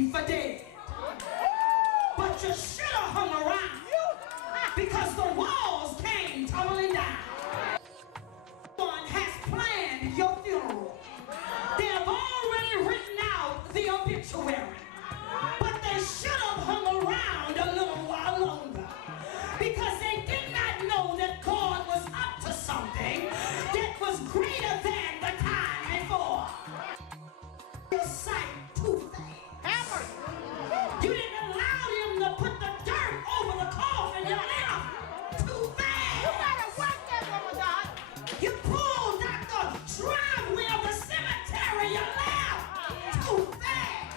leave for dead. But you should have hung around because the walls came tumbling down. One has planned your funeral. They have already written out the obituary. But they should have hung around a little while longer because they did not know that God was up to something that was greater than the time before. Your sight too fast. You didn't allow him to put the dirt over the coffin. You left too fast. You better work that woman, God. You pulled out the driveway of the cemetery. You left too fast.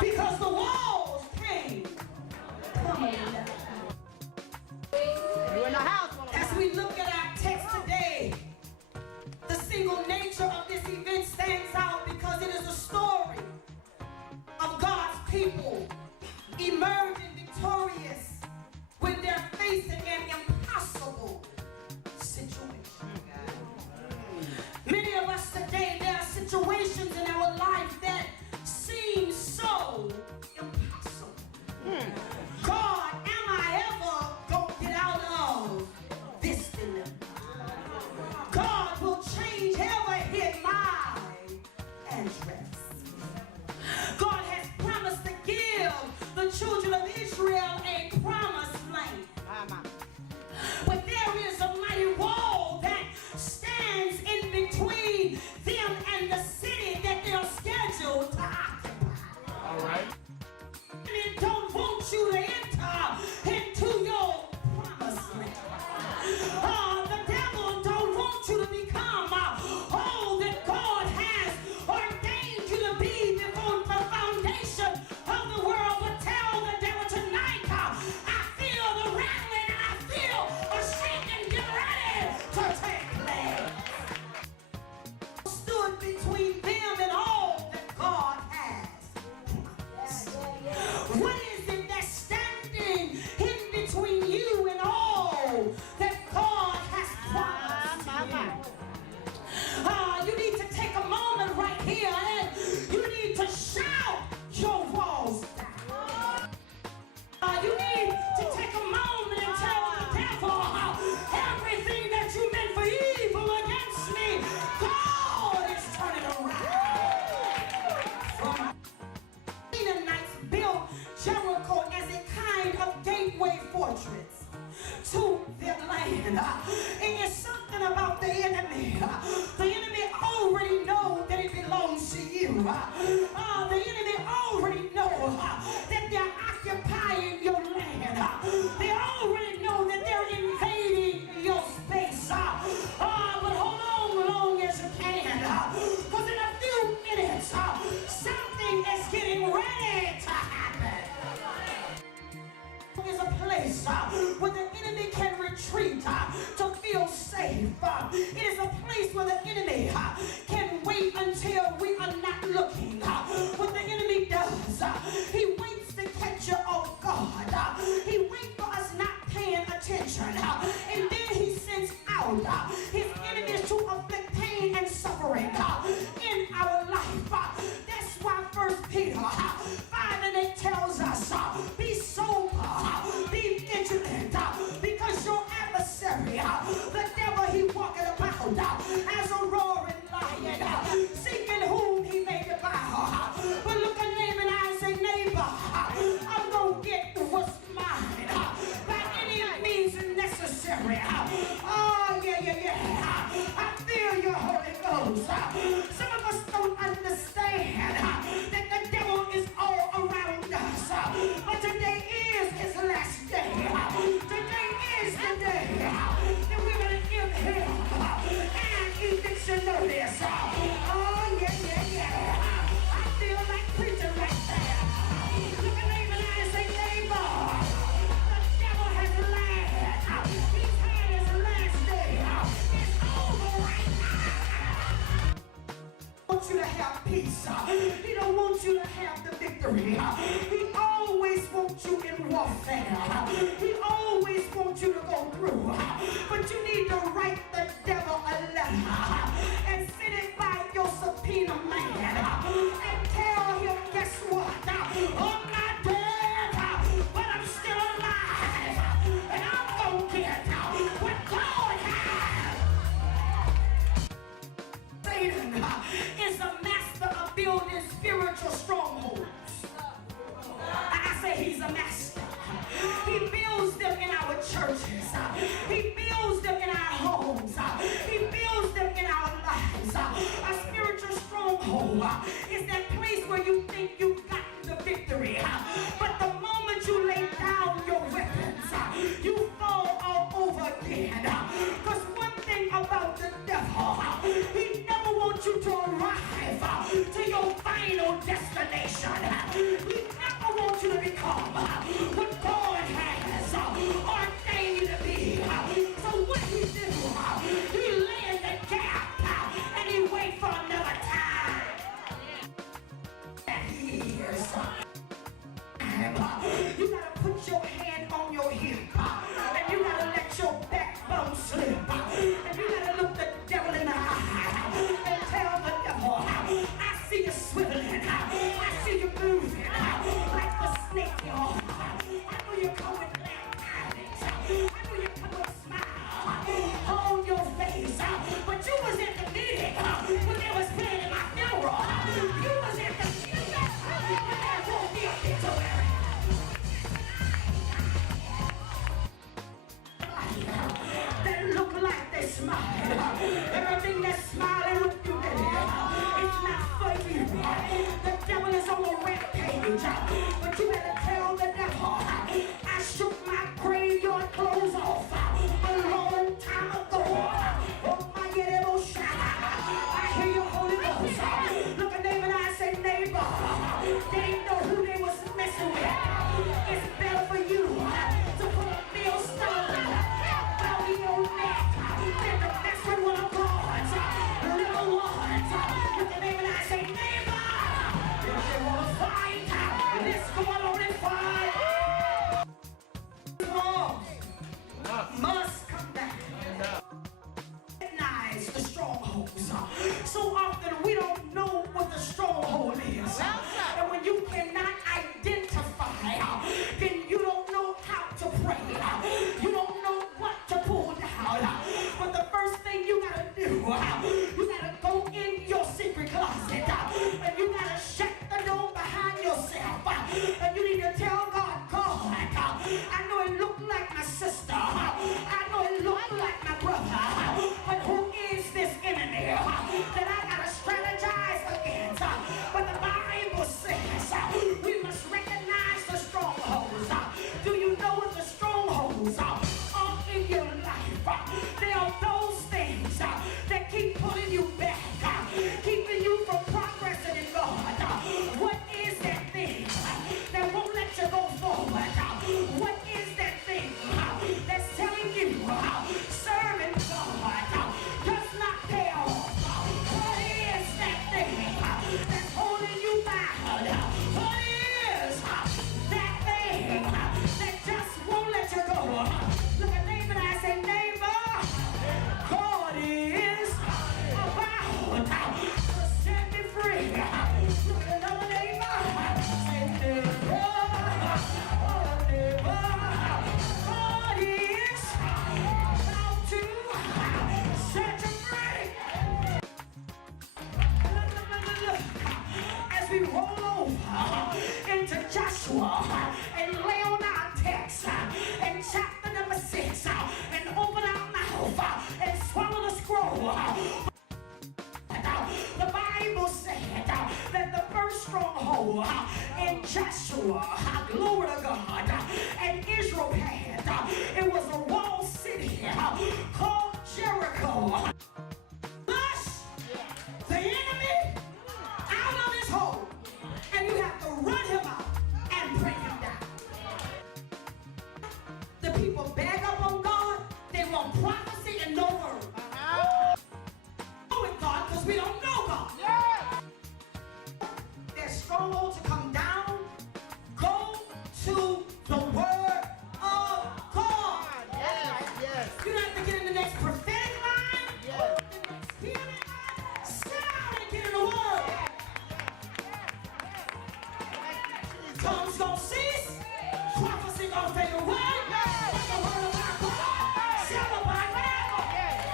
Because the walls came coming down. You in the house. As we look at our text today, the single nature of this event stands out because it is a story of God's people emerging victorious when they're facing an impossible situation. Many of us today, there are situations in our life that seem so impossible. God, am I ever going to get out of this dilemma? God will change ever hit my address. God has promised to give the children of Israel a promised land. But there is a mighty wall that stands in between them and the city that they're scheduled to occupy. All right. And it don't want you to enter into your promised land. The devil don't want you to become all that God has ordained you to be before the foundation of the world. But tell the devil tonight, I feel the rattling and I feel a shaking get ready to take place. Stood between them and all that God has. What is it that's standing in between you and all that God has promised you? You need to take a moment right here and you need to shout your walls down. You need to take a moment and tell the devil everything that you meant for evil against me, God is turning around. Canaanites built Jericho as a kind of gateway fortress to their land. It is something about the enemy. The enemy already knows that it belongs to you. The enemy already knows that they're occupying your land. They already know that they're invading your space. But hold on long as you can, because in a few minutes something is getting ready to happen. Is a place where the enemy can retreat to feel safe. It is a place where the enemy can wait until we are not looking. What the enemy does, he waits to catch you off guard. He waits for us not paying attention. And then he sends out his enemies to afflict pain and suffering in our life. That's why 1 Peter 5:8 tells us, be sober, be vigilant, because your adversary, the devil, he walking about as a roaring lion, seeking whom he may devour. But look at neighbor and I say, neighbor, I'm going to get what's mine by any means necessary. Oh, yeah. I feel your Holy Ghost. Some of us don't understand that the devil is all around us. But today is his last day. Today is the day that we're going to give him an eviction notice. Oh, yeah. I feel like preaching right there. Look at neighbor and I say, neighbor, the devil has landed. He's had his last day. It's over right now. He wants you to have peace. He don't want you to have the victory. He always wants you in warfare. He always wants you to go through. But you need to write the devil a letter and send it by your subpoena man and tell what God has ordained you to be. So what he do? He lay in the gap and he wait for another time. And he is. You gotta put your hand on your hip and you gotta let your backbone slip and you gotta look the devil in the eye and tell the devil, I see you swiveling, I see you moving like the snake, y'all. I know you come with black eyes, I know you come with a smile on your face, but you was at the meeting when they was planning my funeral. You was at the meeting when they wrote me a obituary. That look like they smile. Everything that's smiling with you, baby, it's not for you. The devil is on a rampage, but you better tell the devil, I shook my graveyard clothes off a long time ago. Oh my God, I hear you, Holy Ghost. Look at neighbor and I say, neighbor, they didn't know who they was messing with. It's better for you to put a millstone around your neck than to mess with one of God's little ones. Look at neighbor and I say, neighbor, if they want to fight, let's go on and fight. Walls must come down. Recognize the strongholds. So often we don't know what the stronghold is. And when you cannot identify, then you don't know how to pray. You don't know what to pull down. But the first thing you gotta do, you gotta go in your secret closet and you gotta shut the door behind yourself. And you need to tell God, God, I know it looked like my sister. I know it looked like my brother. But who is this enemy that I gotta strategize against? But the Bible says we must recognize the strongholds. Do you know what the strongholds are in your life? They are those things that keep pulling you back, keeping you from progressing in God. What is that thing that won't let you go forward? What is that thing that's telling you serving God does not pay off? What is that thing that's holding you back? What is that thing that just won't let you go? Look at neighbor and I say, neighbor, God is about to set me free. Look at another neighbor, say, neighbor, God is about to set you free. As we roll over into Joshua and lay on our text and chapter number 6 and open our mouth and swallow the scroll. The Bible said that the first stronghold in Joshua, glory to God, and Israel had, it was a walled city called Jericho. Flush the enemy out of his hole, and you have to run him out and bring him down. The people bag up on God, they want prophecy and no word. With God, because we don't know God. Their stronghold to come down, go to the word of God. You don't have to get in the next prophetic line, the next healing line. Sit down and get in the word. Tongues gonna cease, prophecy gonna fade away. But the word of our God shall abide forever.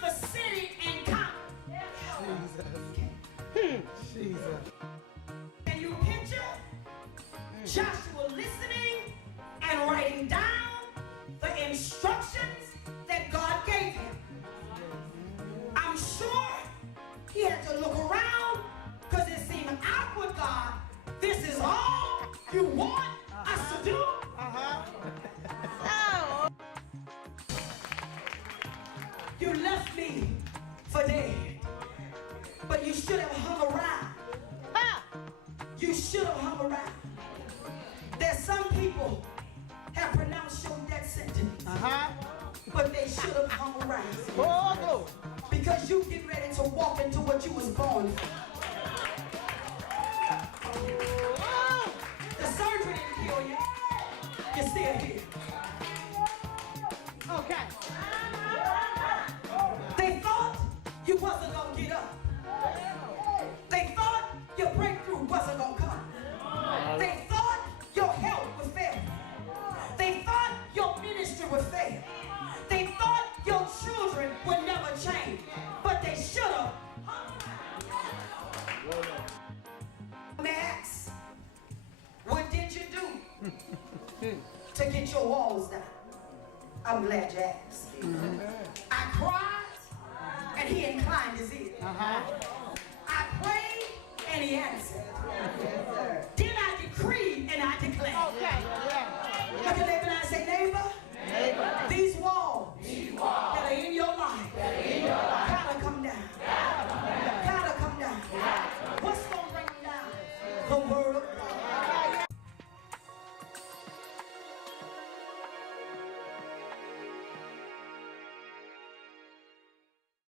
The city and county. Jesus. Can you picture Joshua listening and writing down the instructions that God gave him? I'm sure he had to look around because it seemed outward, God, this is all you want us to do? You left me for dead, but you should have hung around. You should have hung around. some people have pronounced your death sentence, but they should have hung around. Oh, no. Because you get ready to walk into what you was born for. The surgery didn't kill you. You're still here. Okay. They thought you wasn't gonna get up. They thought your breakthrough wasn't gonna come. They thought your health would fail. They thought your ministry would fail. They thought your children would never change. But they should have. Max, what did you do to get your walls down? I'm glad you asked. I cried, and he inclined his ear.